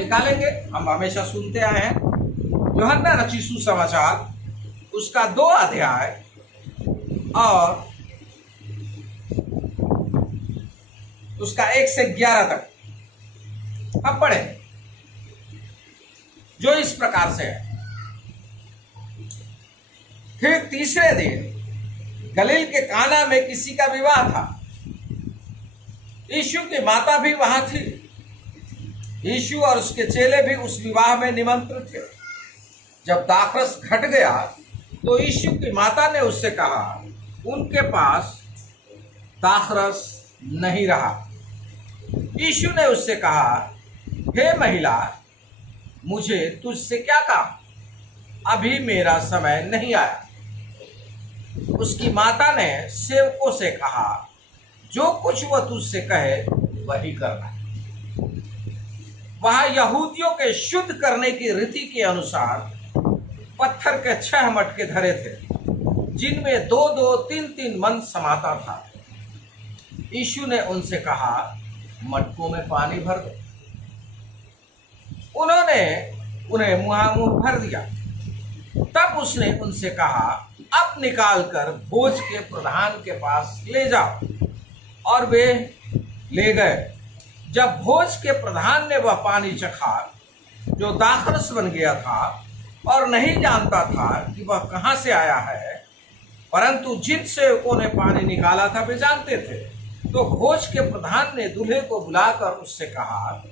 निकालेंगे। हम हमेशा सुनते आए हैं यूहन्ना रचित सुसमाचार उसका 2 अध्याय और उसका 1 से 11 तक अब पढ़ें, जो इस प्रकार से है। फिर तीसरे दिन गलील के काना में किसी का विवाह था। यीशु की माता भी वहां थी। यीशु और उसके चेले भी उस विवाह में निमंत्रित थे। जब दाखरस घट गया तो यीशु की माता ने उससे कहा, उनके पास दाखरस नहीं रहा। यीशु ने उससे कहा, हे महिला, मुझे तुझसे क्या काम? अभी मेरा समय नहीं आया। उसकी माता ने सेवकों से कहा, जो कुछ वह तुझसे कहे वही करना। वहां यहूदियों के शुद्ध करने की रीति के अनुसार पत्थर के 6 मटके धरे थे, जिनमें 2-2, 3-3 मन समाता था। यीशु ने उनसे कहा, मटकों में पानी भर दो। उन्होंने उन्हें मुहामुह भर दिया। तब उसने उनसे कहा, अब निकालकर भोज के प्रधान के पास ले जाओ। और वे ले गए। जब भोज के प्रधान ने वह पानी चखा जो दाखरस बन गया था और नहीं जानता था कि वह कहाँ से आया है, परंतु जिन सेवकों ने पानी निकाला था वे जानते थे, तो भोज के प्रधान ने दूल्हे को बुलाकर उससे कहा,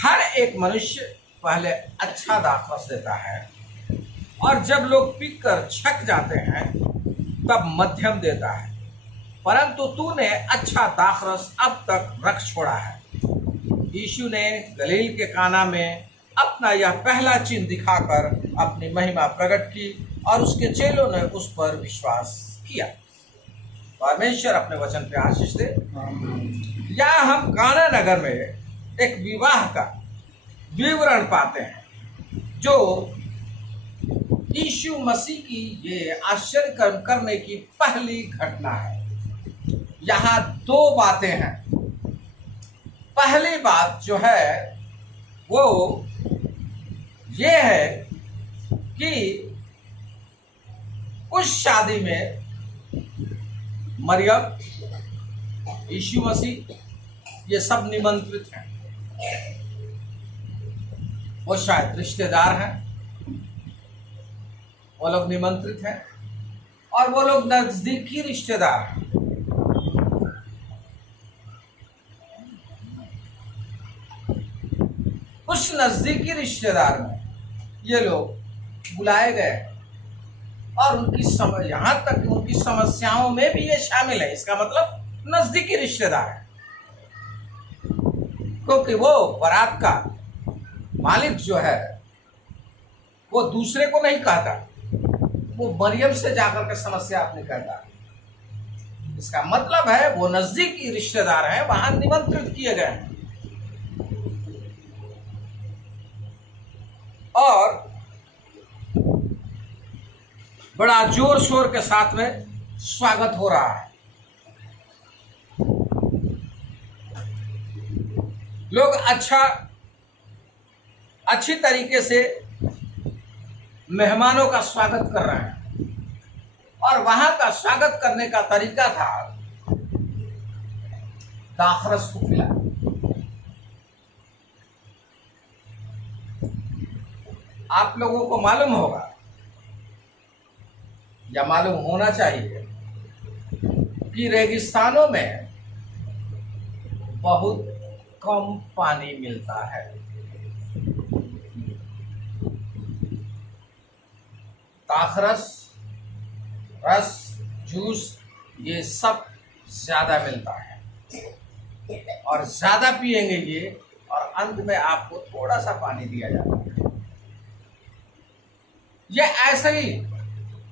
हर एक मनुष्य पहले अच्छा दाखरस देता है और जब लोग पीकर छक जाते हैं तब मध्यम देता है, परंतु तूने अच्छा दाखरस अब तक रख छोड़ा है। यीशु ने गलील के काना में अपना यह पहला चिन्ह दिखाकर अपनी महिमा प्रकट की और उसके चेलों ने उस पर विश्वास किया। परमेश्वर अपने वचन पे आशीष दे। यहाँ हम काना नगर में एक विवाह का विवरण पाते हैं, जो यीशु मसीह की ये आश्चर्य कर्म करने की पहली घटना है। यहाँ 2 बातें हैं। पहली बात जो है वो ये है कि उस शादी में मरियम, यीशु मसीह, ये सब निमंत्रित हैं। वो शायद रिश्तेदार हैं, वो लोग निमंत्रित हैं और वो लोग नजदीकी रिश्तेदार हैं। उस नजदीकी रिश्तेदार में ये लोग बुलाए गए और उनकी यहाँ तक कि उनकी समस्याओं में भी ये शामिल है। इसका मतलब नजदीकी रिश्तेदार है, क्योंकि वो बारात का मालिक जो है वो दूसरे को नहीं कहता, वो मरियम से जाकर के समस्या अपनी कहता। इसका मतलब है वो नजदीकी रिश्तेदार हैं, वहां निमंत्रित किए गए हैं और बड़ा जोर शोर के साथ में स्वागत हो रहा है। लोग अच्छी तरीके से मेहमानों का स्वागत कर रहे हैं और वहां का स्वागत करने का तरीका था दाखरस को पिलाना। आप लोगों को मालूम होगा या मालूम होना चाहिए कि रेगिस्तानों में बहुत कम पानी मिलता है। दाखरस, रस, जूस ये सब ज्यादा मिलता है और ज्यादा पिएंगे ये, और अंत में आपको थोड़ा सा पानी दिया जाता है। यह ऐसे ही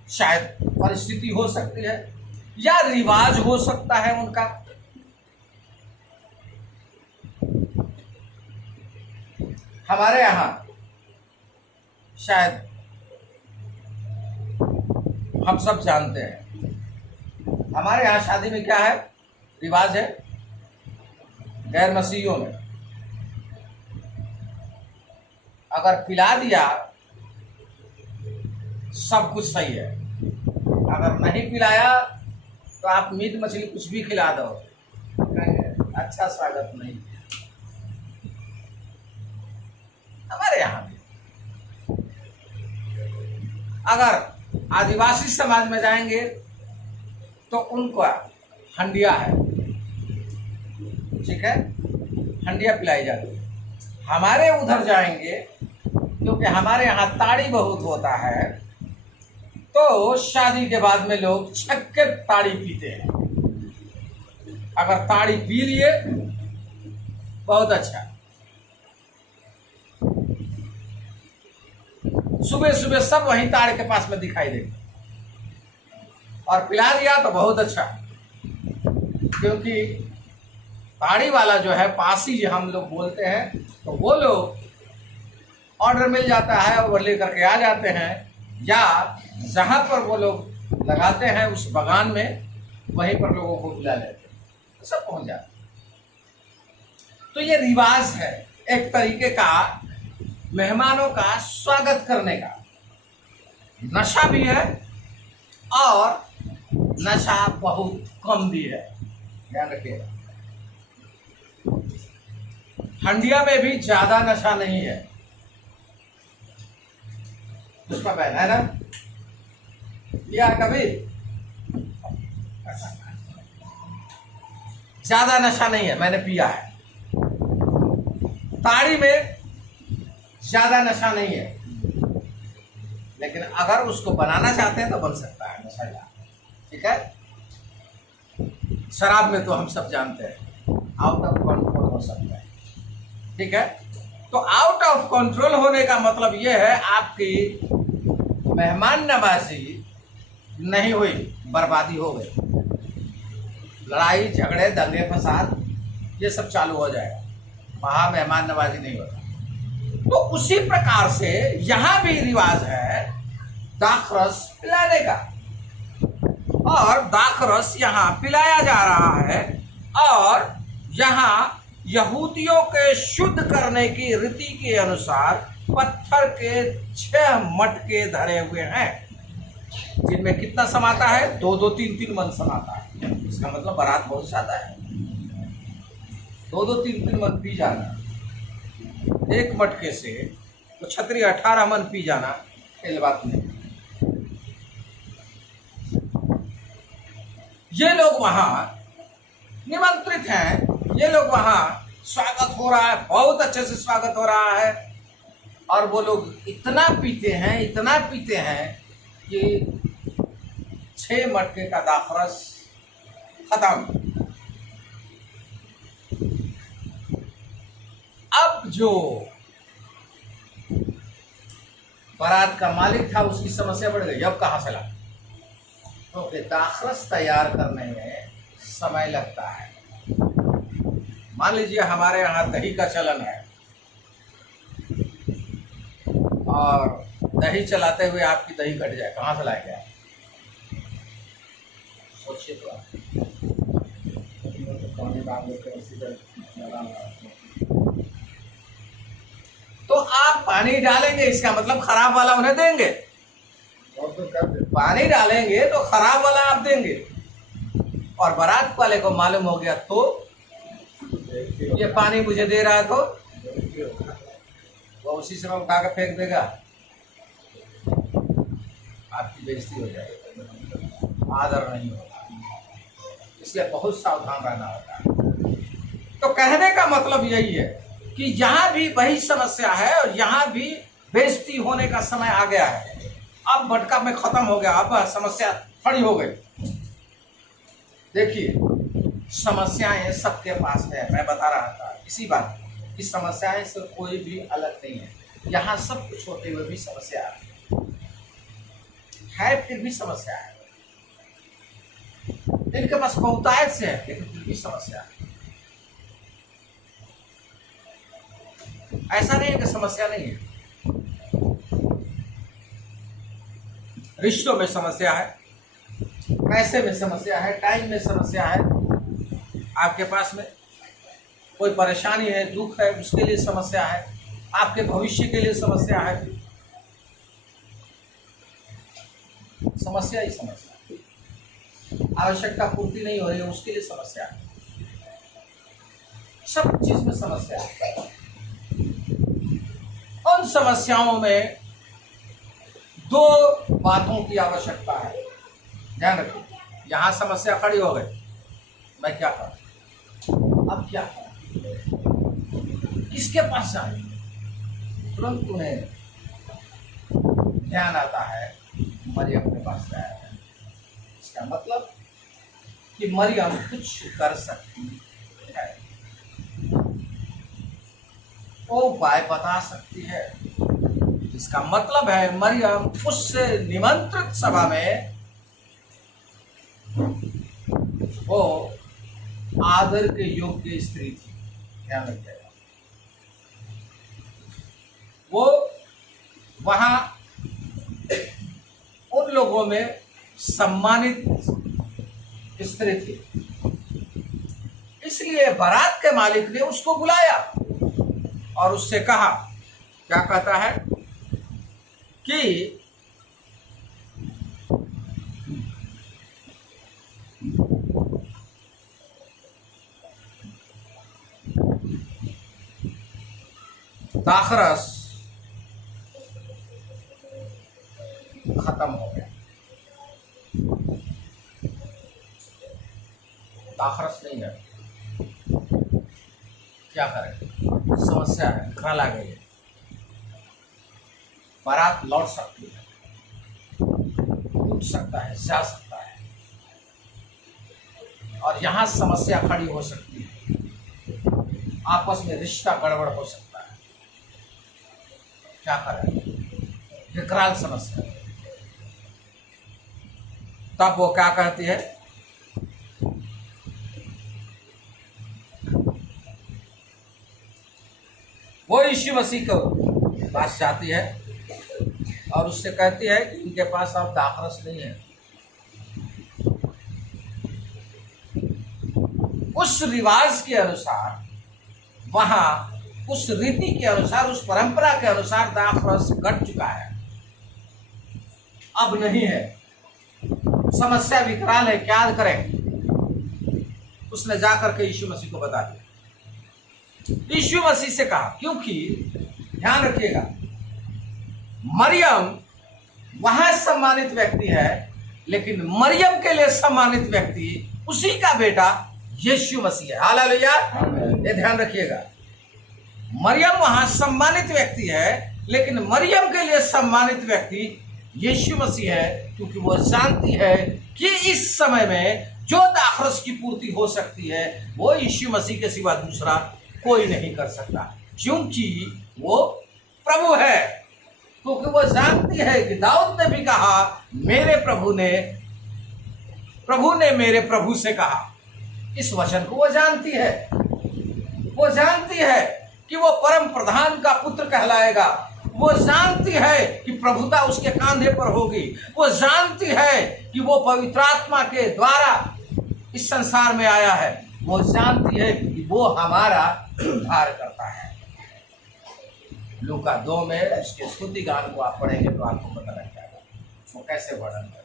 शायद परिस्थिति हो सकती है या रिवाज हो सकता है उनका। हमारे यहाँ शायद हम सब जानते हैं, हमारे यहाँ शादी में क्या है, रिवाज है, गैर मसीहों में अगर पिला दिया सब कुछ सही है, अगर नहीं पिलाया तो आप मीट मछली कुछ भी खिला दो, अच्छा स्वागत नहीं किया। हमारे यहाँ भी अगर आदिवासी समाज में जाएंगे तो उनका हंडिया है, ठीक है, हंडिया पिलाई जाती है। हमारे उधर जाएंगे क्योंकि हमारे यहाँ ताड़ी बहुत होता है, तो शादी के बाद में लोग छक के ताड़ी पीते हैं। अगर ताड़ी पी लिए बहुत अच्छा, सुबह सुबह सब वहीं ताड़ के पास में दिखाई देंगे, और पिला दिया तो बहुत अच्छा, क्योंकि ताड़ी वाला जो है पासी जो हम लोग बोलते हैं, तो वो लोग ऑर्डर मिल जाता है और वो लेकर के आ जाते हैं, या जहाँ पर वो लोग लगाते हैं उस बगान में वहीं पर लोगों को बुला लेते हैं, तो सब पहुंच जाते हैं। तो ये रिवाज है एक तरीके का मेहमानों का स्वागत करने का। नशा भी है और नशा बहुत कम भी है, ध्यान रखिएगा। हंडिया में भी ज्यादा नशा नहीं है, पुष्पा बहन है ना, या कभी ज्यादा नशा नहीं है, मैंने पिया है। ताड़ी में ज्यादा नशा नहीं है, लेकिन अगर उसको बनाना चाहते हैं तो बन सकता है नशा, ठीक है। शराब में तो हम सब जानते हैं आउट ऑफ कंट्रोल हो सकता है, ठीक है। तो आउट ऑफ कंट्रोल होने का मतलब यह है आपकी मेहमान नवाजी नहीं हुई, बर्बादी हो गई, लड़ाई झगड़े दंगे फसाद ये सब चालू हो जाएगा, वहां मेहमान नवाजी नहीं होता। तो उसी प्रकार से यहां भी रिवाज है दाखरस पिलाने का, और दाखरस यहाँ पिलाया जा रहा है, और यहाँ यहूदियों के शुद्ध करने की रीति के अनुसार पत्थर के 6 मटके धरे हुए हैं, जिनमें कितना समाता है, 2-2, 3-3 मन समाता है। इसका मतलब बारात बहुत ज्यादा है, 2-2, 3-3 मन पी जाना एक मटके से, तो छतरी 18 मन पी जाना खेल बात नहीं। ये लोग वहां निमंत्रित हैं, ये लोग वहां स्वागत हो रहा है, बहुत अच्छे से स्वागत हो रहा है, और वो लोग इतना पीते हैं, इतना पीते हैं कि 6 मटके का दाखरस खत्म। अब जो बारात का मालिक था उसकी समस्या बढ़ गई, अब कहां से ला, क्योंकि दाखरस तैयार करने में समय लगता है। मान लीजिए हमारे यहाँ दही का चलन है, और दही चलाते हुए आपकी दही कट जाए, कहाँ से लाएंगे आप, सोचिए तो आप। तो आप पानी डालेंगे, इसका मतलब खराब वाला उन्हें देंगे, पानी डालेंगे तो खराब वाला आप देंगे, और बारात वाले को मालूम हो गया तो ये पानी मुझे दे रहा है, तो वो उसी समय उठा कर फेंक देगा, आपकी बेइज्जती हो जाएगी, आदर नहीं होगा, इसलिए बहुत सावधान रहना होता है। तो कहने का मतलब यही है कि यहाँ भी वही समस्या है, और यहाँ भी बेइज्जती होने का समय आ गया है। अब मटका में खत्म हो गया, अब समस्या खड़ी हो गई। देखिए समस्याएं सबके पास है, मैं बता रहा था इसी बात की, समस्याएं से कोई भी अलग नहीं है। यहाँ सब कुछ होते हुए भी समस्या है, फिर भी समस्या है, इनके पास बहुतायत से है, लेकिन फिर भी समस्या है। ऐसा नहीं है कि समस्या नहीं है, रिश्तों में समस्या है, पैसे में समस्या है, टाइम में समस्या है आपके पास में, कोई परेशानी है, दुख है, उसके लिए समस्या है, आपके भविष्य के लिए समस्या है, समस्या ही समस्या, आवश्यकता पूर्ति नहीं हो रही है उसके लिए समस्या है, सब चीज में समस्या है। उन समस्याओं में दो बातों की आवश्यकता है, ध्यान रखिए। यहां समस्या खड़ी हो गई, मैं क्या करूं, अब क्या करूं, किसके पास जाए, तुरंत उन्हें ध्यान आता है मरियम के पास जाया है। इसका मतलब कि मरियम कुछ कर सकती है, वो उपाय बता सकती है। इसका मतलब है मरियम उस निमंत्रित सभा में वो आदर के योग्य स्त्री थी, ध्यान रखिएगा। वो वहां उन लोगों में सम्मानित स्त्री थी, इसलिए बारात के मालिक ने उसको बुलाया और उससे कहा, क्या कहता है कि दाखरस खत्म हो गया, दाखरस नहीं है, क्या करें, समस्या है, खल आ गई है, बारात लौट सकती है, उठ सकता है, जा सकता है, और यहां समस्या खड़ी हो सकती है, आपस में रिश्ता गड़बड़ हो सकता है, क्या करें, विकराल समस्या। तब वो क्या कहती है, वो यीशु मसीह को पास जाती है और उससे कहती है कि इनके पास अब दाखरस नहीं है। उस रिवाज के अनुसार, वहां उस रीति के अनुसार, उस परंपरा के अनुसार दाखरस घट चुका है, अब नहीं है, समस्या विकराल है, क्या करें। उसने जाकर के यीशु मसीह को बता दिया। यीशु मसीह से कहा, क्योंकि ध्यान रखिएगा मरियम वहां सम्मानित व्यक्ति है, लेकिन मरियम के लिए सम्मानित व्यक्ति उसी का बेटा यीशु मसीह है। हालेलुया, ये ध्यान रखिएगा। मरियम वहां सम्मानित व्यक्ति है, लेकिन मरियम के लिए सम्मानित व्यक्ति यीशु मसीह है, क्योंकि वो जानती है कि इस समय में जो दाखरस की पूर्ति हो सकती है वो यीशु मसीह के सिवा दूसरा कोई नहीं कर सकता, क्योंकि वो प्रभु है। क्योंकि वो जानती है कि दाऊद ने भी कहा, मेरे प्रभु ने मेरे प्रभु से कहा। इस वचन को वो जानती है, वो जानती है कि वो परम प्रधान का पुत्र कहलाएगा, वो जानती है कि प्रभुता उसके कांधे पर होगी, वो जानती है कि वो पवित्र आत्मा के द्वारा इस संसार में आया है, वो जानती है कि वो हमारा उद्धार करता है। लूका 2 में उसके स्तुति गान को आप पढ़ेंगे तो आपको पता लग जाएगा वो कैसे वर्णन करते।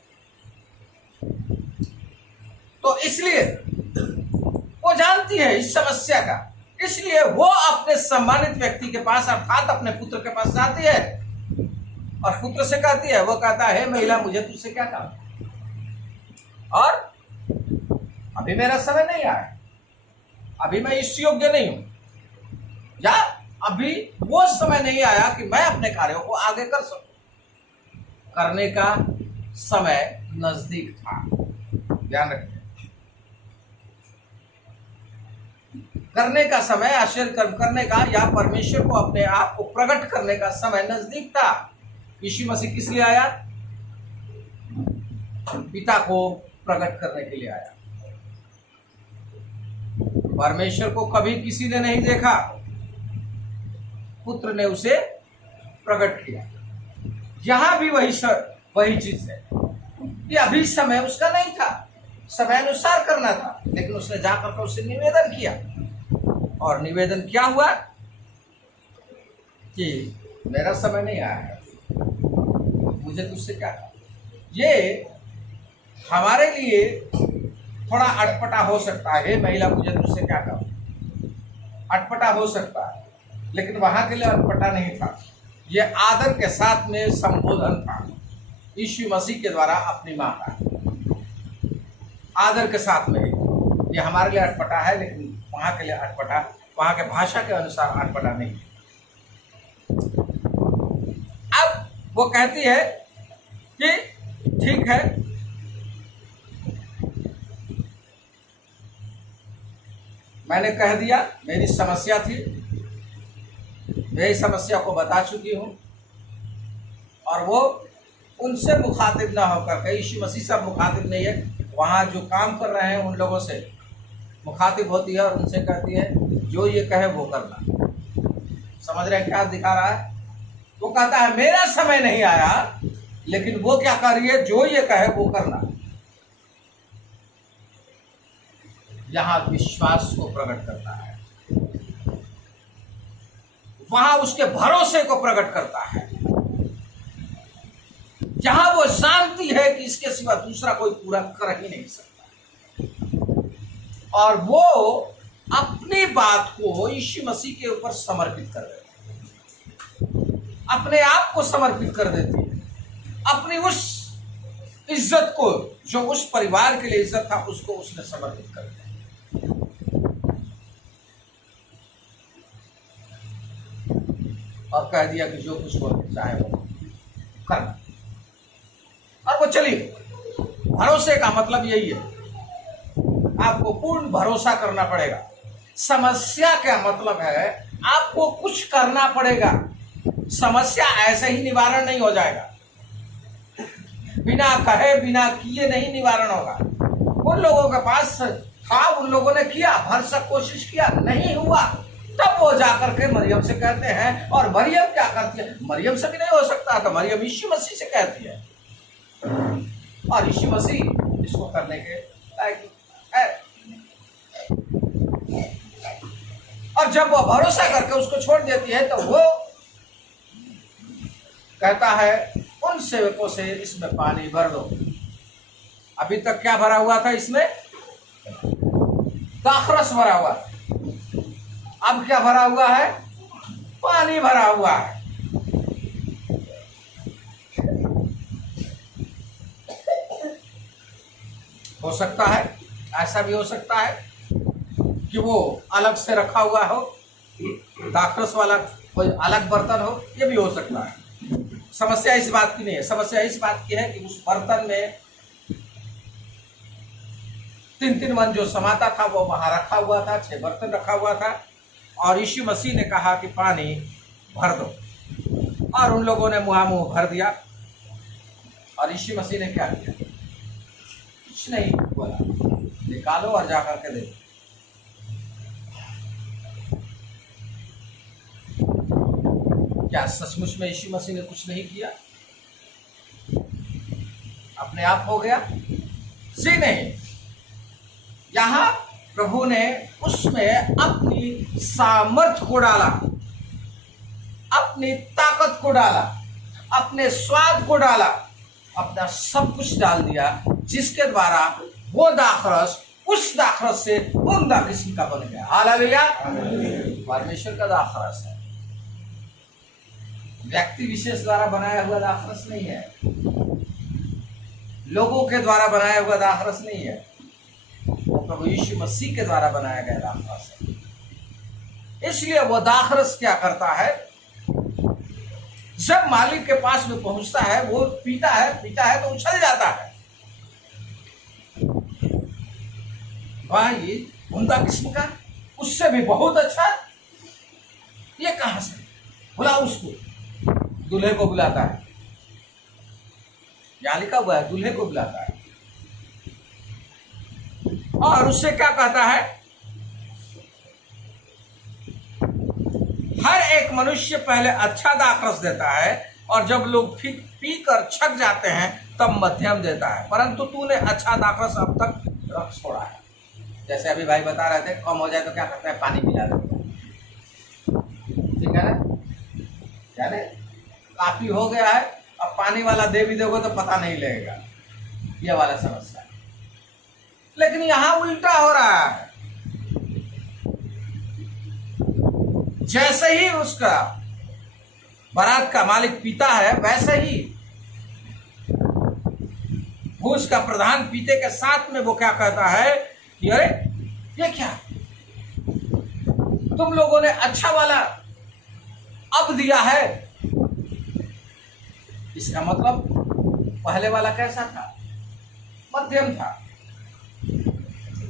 तो इसलिए वो जानती है इस समस्या का, इसलिए वो अपने सम्मानित व्यक्ति के पास अर्थात अपने पुत्र के पास जाती है और पुत्र से कहती है, वो कहता है, महिला मुझे तुझसे क्या काम, और अभी मेरा समय नहीं आया, अभी मैं इस योग्य नहीं हूं, या अभी वो समय नहीं आया कि मैं अपने कार्यों को आगे कर सकूं। करने का समय नजदीक था, ध्यान रखिए, करने का समय, आश्चर्य कर्म करने का या परमेश्वर को अपने आप को प्रकट करने का समय नजदीक था। यीशु मसीह किस लिए आया? पिता को प्रकट करने के लिए आया। परमेश्वर को कभी किसी ने नहीं देखा, पुत्र ने उसे प्रकट किया। यहां भी वही चीज है कि अभी समय उसका नहीं था, समय अनुसार करना था, लेकिन उसने जाकर के उससे निवेदन किया और निवेदन क्या हुआ कि मेरा समय नहीं आया है, मुझे तुझसे क्या कहा। ये हमारे लिए थोड़ा अटपटा हो सकता है, महिला मुझे तुझसे क्या कहा, अटपटा हो सकता है, लेकिन वहां के लिए अटपटा नहीं था। ये आदर के साथ में संबोधन था यीशु मसीह के द्वारा अपनी मां का, आदर के साथ में। ये हमारे लिए अटपटा है, लेकिन वहां के लिए अटपटा, वहां के भाषा के अनुसार अटपटा नहीं। अब वो कहती है कि ठीक है, मैंने कह दिया, मेरी समस्या थी, मेरी समस्या को बता चुकी हूं। और वो उनसे मुखातिब ना होकर के, यीशु मसीह से मुखातिब नहीं है, वहां जो काम कर रहे हैं उन लोगों से मुखातिब होती है और उनसे कहती है जो ये कहे वो करना। समझ रहे हैं क्या दिखा रहा है? वो कहता है मेरा समय नहीं आया, लेकिन वो क्या कर रही है, जो ये कहे वो करना। यहां विश्वास को प्रकट करता है, वहां उसके भरोसे को प्रकट करता है, जहां वो जानती है कि इसके सिवा दूसरा कोई पूरा कर ही नहीं सकता। और वो अपनी बात को यीशु मसीह के ऊपर समर्पित कर देती है, अपने आप को समर्पित कर देती है, अपनी उस इज्जत को जो उस परिवार के लिए इज्जत था उसको उसने समर्पित कर दिया। और कह दिया कि जो कुछ वो चाहे वो करना, और वो चली। भरोसे का मतलब यही है, आपको पूर्ण भरोसा करना पड़ेगा। समस्या का मतलब है आपको कुछ करना पड़ेगा। समस्या ऐसे ही निवारण नहीं हो जाएगा, बिना कहे बिना किए नहीं निवारण होगा। उन लोगों के पास था, उन लोगों ने किया, भरसक कोशिश किया, नहीं हुआ, तब वो जाकर के मरियम से कहते हैं। और मरियम क्या करती है? मरियम से भी नहीं हो सकता तो मरियम यीशु मसीह से कहती है, और यीशु मसीह इसको करने के लायक है। और जब वो भरोसा करके उसको छोड़ देती है तो वो कहता है उन सेवकों से इसमें पानी भर दो। अभी तक क्या भरा हुआ था? इसमें दाखरस भरा हुआ था, अब क्या भरा हुआ है? पानी भरा हुआ है। हो सकता है, ऐसा भी हो सकता है कि वो अलग से रखा हुआ हो, दाखरस वाला कोई अलग बर्तन हो, ये भी हो सकता है। समस्या इस बात की नहीं है, समस्या इस बात की है कि उस बर्तन में 3-3 मन जो समाता था वो वहां रखा हुआ था, 6 बर्तन रखा हुआ था। और यीशु मसीह ने कहा कि पानी भर दो, और उन लोगों ने मुंह भर दिया। और यीशु मसीह ने क्या किया? कुछ नहीं बोला, निकालो और जाकर के दे। क्या सचमुच में यीशु मसीह ने कुछ नहीं किया? अपने आप हो गया? जी नहीं, यहां प्रभु ने उसमें अपनी सामर्थ्य को डाला, अपनी ताकत को डाला, अपने स्वाद को डाला, अपना सब कुछ डाल दिया, जिसके द्वारा वो दाखरस उस दाखरस से उम्दा किस्म का बन गया। हालेलुया! परमेश्वर का दाखरस है, व्यक्ति विशेष द्वारा बनाया हुआ दाखरस नहीं है, लोगों के द्वारा बनाया हुआ दाखरस नहीं है, वो प्रभु यीशु मसीह के द्वारा बनाया गया दाखरस है। इसलिए वो दाखरस क्या करता है? जब मालिक के पास में पहुंचता है, वो पीता है तो उछल जाता है। वाह, ये उम्दा किस्म का, उससे भी बहुत अच्छा, ये कहां से? बुला उसको। दूल्हे को बुलाता है, यहां लिखा हुआ है दूल्हे को बुलाता है, और उससे क्या कहता है? हर एक मनुष्य पहले अच्छा दाखरस देता है, और जब लोग पीकर छक जाते हैं तब मध्यम देता है, परंतु तूने अच्छा दाखरस अब तक रख छोड़ा है। जैसे अभी भाई बता रहे थे, कम हो जाए तो क्या करते हैं? पानी पिला देते हैं। ठीक है ना? यानी काफी हो गया है, अब पानी वाला दे भी दोगे तो पता नहीं लगेगा, ये वाला समस्या। लेकिन यहां उल्टा हो रहा है। जैसे ही उसका बारात का मालिक पीता है, वैसे ही भूज का प्रधान पीते के साथ में वो क्या कहता है कि अरे ये क्या, तुम लोगों ने अच्छा वाला अब दिया है। इसका मतलब पहले वाला कैसा था? मध्यम था,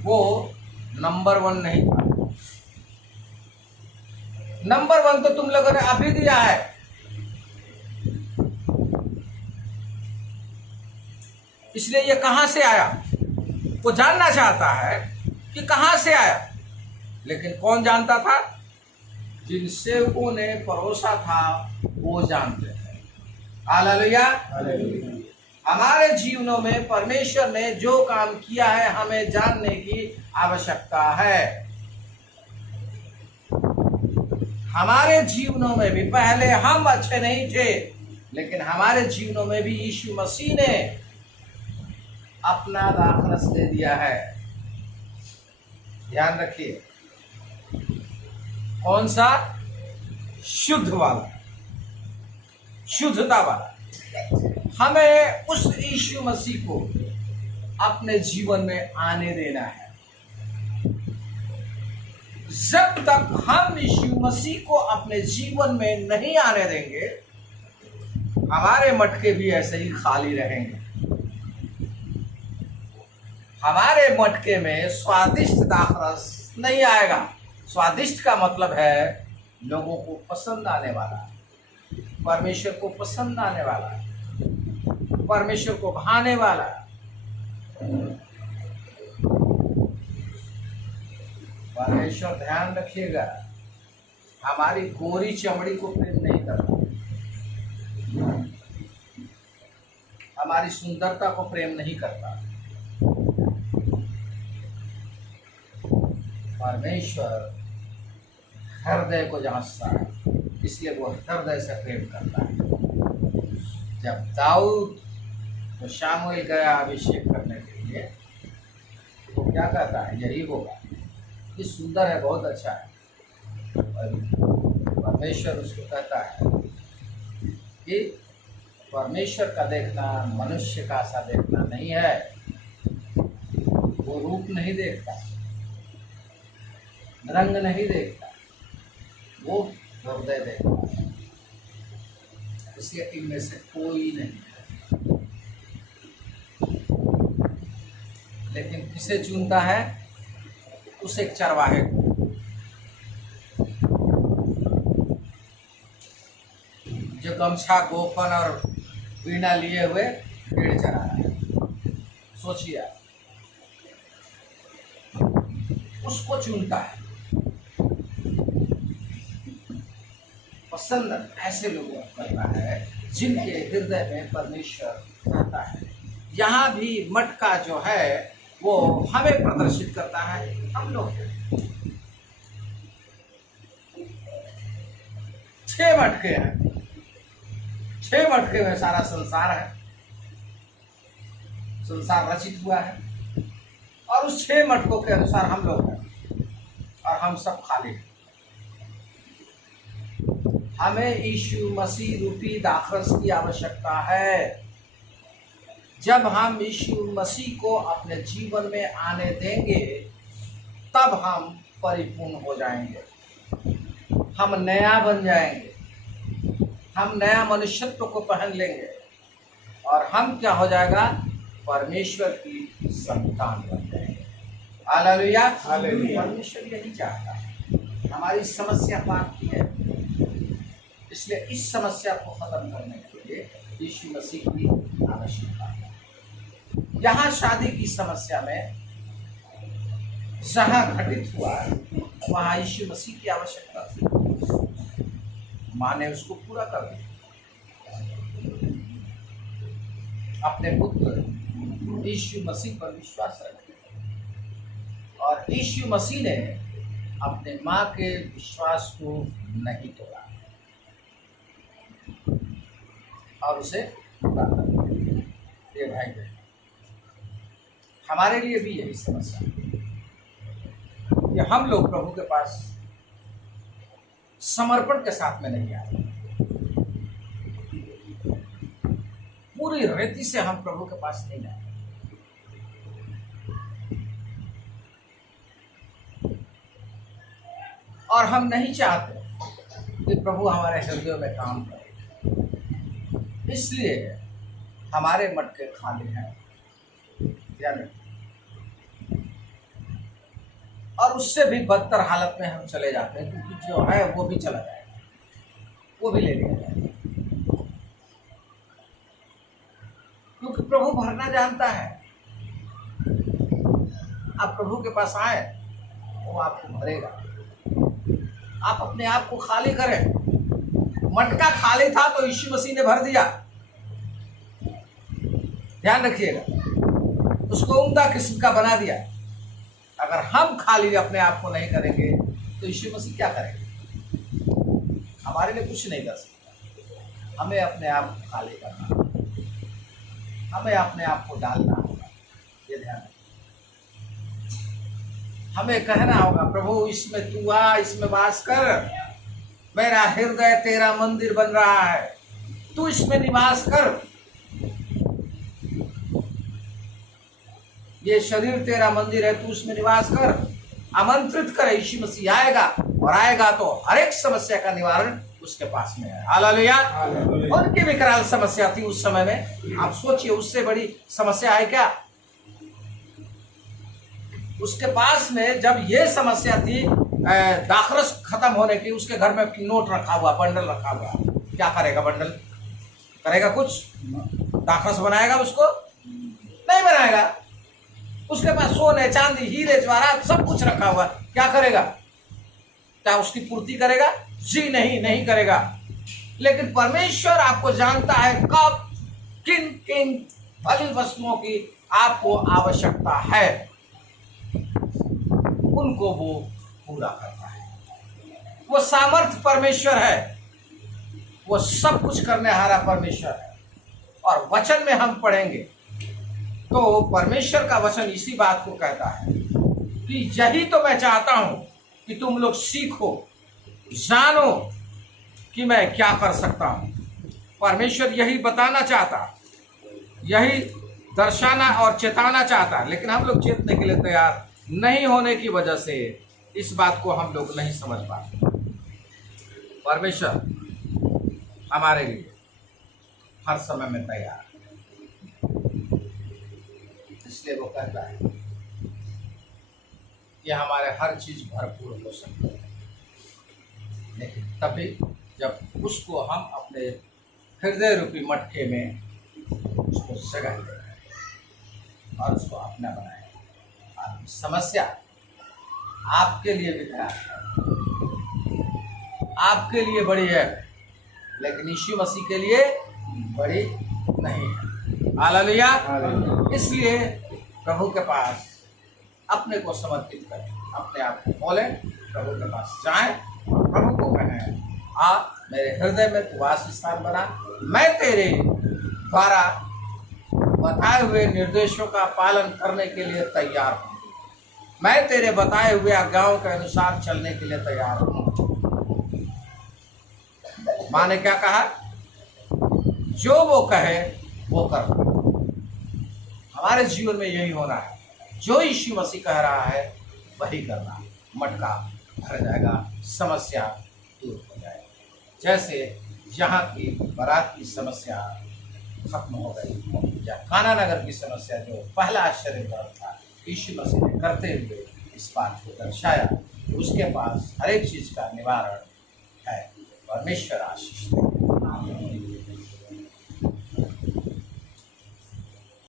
वो नंबर 1 नहीं था। नंबर 1 तो तुम लोगों ने अभी दिया है। इसलिए ये कहां से आया, वो जानना चाहता है कि कहां से आया। लेकिन कौन जानता था? जिन सेवकों ने परोसा था वो जानते थे। हालेलुया। हमारे जीवनों में परमेश्वर ने जो काम किया है हमें जानने की आवश्यकता है। हमारे जीवनों में भी पहले हम अच्छे नहीं थे, लेकिन हमारे जीवनों में भी यीशु मसीह ने अपना दाखरस दे दिया है। ध्यान रखिए, कौन सा? शुद्ध वाला, शुद्धता वाला। हमें उस यीशु मसीह को अपने जीवन में आने देना है। जब तक हम यीशु मसीह को अपने जीवन में नहीं आने देंगे, हमारे मटके भी ऐसे ही खाली रहेंगे। हमारे मटके में स्वादिष्ट दाखरस नहीं आएगा। स्वादिष्ट का मतलब है लोगों को पसंद आने वाला, परमेश्वर को पसंद आने वाला, परमेश्वर को भाने वाला। परमेश्वर, ध्यान रखिएगा, हमारी गोरी चमड़ी को प्रेम नहीं करता, हमारी सुंदरता को प्रेम नहीं करता। परमेश्वर हृदय को जांचता है, इसलिए वो हृदय से प्रेम करता है। जब दाऊद तो शामुएल गया अभिषेक करने के लिए, वो क्या कहता है? यही होगा, ये सुंदर है, बहुत अच्छा है। परमेश्वर उसको कहता है कि परमेश्वर का देखना मनुष्य का सा देखना नहीं है। वो रूप नहीं देखता, रंग नहीं देखता, वो हृदय देखता है। इसलिए इनमें से कोई नहीं है। लेकिन किसे चुनता है? उस एक चरवाहे को, जो गमछा, गोफन और वीणा लिए हुए भेड़ चरा रहा है। सोचिए, उसको चुनता है। पसंद ऐसे लोगों को करता है जिनके हृदय में परमेश्वर रहता है। यहाँ भी मटका जो है वो हमें प्रदर्शित करता है। हम लोग 6 मटके हैं, 6 मटके में सारा संसार है, संसार रचित हुआ है, और उस 6 मटकों के अनुसार हम लोग हैं, और हम सब खाली हैं। हमें यीशु मसीह रूपी दाखरस की आवश्यकता है। जब हम यीशु मसीह को अपने जीवन में आने देंगे, तब हम परिपूर्ण हो जाएंगे, हम नया बन जाएंगे, हम नया मनुष्यत्व को पहन लेंगे, और हम क्या हो जाएगा? परमेश्वर की संतान बन जाएंगे। हालेलुया। परमेश्वर यही चाहता है। हमारी समस्या पाप की है, इसलिए इस समस्या को खत्म करने के लिए यीशु मसीह की आवश्यकता है। यहाँ शादी की समस्या में जहाँ घटित हुआ वहाँ यीशु मसीह की आवश्यकता थी। माँ ने उसको पूरा कर दिया। अपने पुत्र यीशु मसीह पर विश्वास रखा, और यीशु मसीह ने अपने माँ के विश्वास को नहीं तोड़ा और उसे पूरा कर दिया। ये भाई बहन, हमारे लिए भी यही समस्या है कि हम लोग प्रभु के पास समर्पण के साथ में नहीं आए। पूरी रीति से हम प्रभु के पास नहीं आए। और हम नहीं चाहते कि प्रभु हमारे हृदय में काम करे, इसलिए हमारे मटके खाली हैं या नहीं। और उससे भी बदतर हालत में हम चले जाते हैं, क्योंकि जो है वो भी चला जाएगा, वो भी ले लिया जाएगा। क्योंकि प्रभु भरना जानता है। आप प्रभु के पास आए, वो आपको भरेगा। आप अपने आप को खाली करें। मटका खाली था तो यीशु मसीह ने भर दिया। ध्यान रखिएगा, उसको उम्दा किस्म का बना दिया। अगर हम खाली अपने आप को नहीं करेंगे तो यीशु मसीह क्या करेंगे? हमारे लिए कुछ नहीं कर सकता। हमें अपने आप को खाली करना होगा, हमें अपने आप को डालना होगा। ये ध्यान रखिए। हमें कहना होगा, प्रभु इसमें तू आ, इसमें वास कर। मेरा हृदय तेरा मंदिर बन रहा है, तू इसमें निवास कर। ये शरीर तेरा मंदिर है, तू उसमें निवास कर। आमंत्रित कर, यीशु मसीह आएगा, और आएगा तो हर एक समस्या का निवारण उसके पास में है। हालेलुया। उनकी विकराल समस्या थी उस समय में। आप सोचिए, उससे बड़ी समस्या है क्या? उसके पास में जब ये समस्या थी दाखरस खत्म होने की, उसके घर में नोट रखा हुआ, बंडल रखा हुआ। क्या करेगा बंडल? करेगा कुछ? दाखरस बनाएगा उसको? नहीं बनाएगा। उसके पास सोने चांदी हीरे जवाहरात सब कुछ रखा हुआ, क्या करेगा? क्या उसकी पूर्ति करेगा? जी नहीं, नहीं करेगा। लेकिन परमेश्वर आपको जानता है कब किन किन भली वस्तुओं की आपको आवश्यकता है, उनको वो पूरा करता है। वो सामर्थ्य परमेश्वर है, वो सब कुछ करने हारा परमेश्वर है। और वचन में हम पढ़ेंगे तो परमेश्वर का वचन इसी बात को कहता है कि यही तो मैं चाहता हूं कि तुम लोग सीखो, जानो कि मैं क्या कर सकता हूं। परमेश्वर यही बताना चाहता, यही दर्शाना और चेताना चाहता, लेकिन हम लोग चेतने के लिए तैयार नहीं होने की वजह से इस बात को हम लोग नहीं समझ पाते। परमेश्वर हमारे लिए हर समय में तैयार, इसलिए वो कहता है कि हमारे हर चीज भरपूर हो सकती है, लेकिन तभी जब उसको हम अपने हृदय रूपी मटके में उसको जगह दें और उसको अपना बनाए। आपकी समस्या आपके लिए विकराल है, आपके लिए बड़ी है, लेकिन यीशु मसीह के लिए बड़ी नहीं है। हालेलुया। इसलिए प्रभु के पास अपने को समर्पित करें, अपने आप को खोलें, प्रभु के पास जाएं, प्रभु को कहें, आ मेरे हृदय में तू वास स्थान बना। मैं तेरे द्वारा बताए हुए निर्देशों का पालन करने के लिए तैयार हूँ। मैं तेरे बताए हुए आज्ञाओं के अनुसार चलने के लिए तैयार हूँ। माँ ने क्या कहा? जो वो कहे वो कर। हमारे जीवन में यही होना है, जो यीशु मसीह कह रहा है वही करना। मटका भर जाएगा, समस्या दूर हो जाएगी। जैसे यहाँ की बारात की समस्या खत्म हो गई, या काना नगर की समस्या जो पहला आश्चर्य था, यीशु मसीह ने करते हुए इस बात को दर्शाया, उसके पास हर एक चीज का निवारण है। परमेश्वर आशीष दे।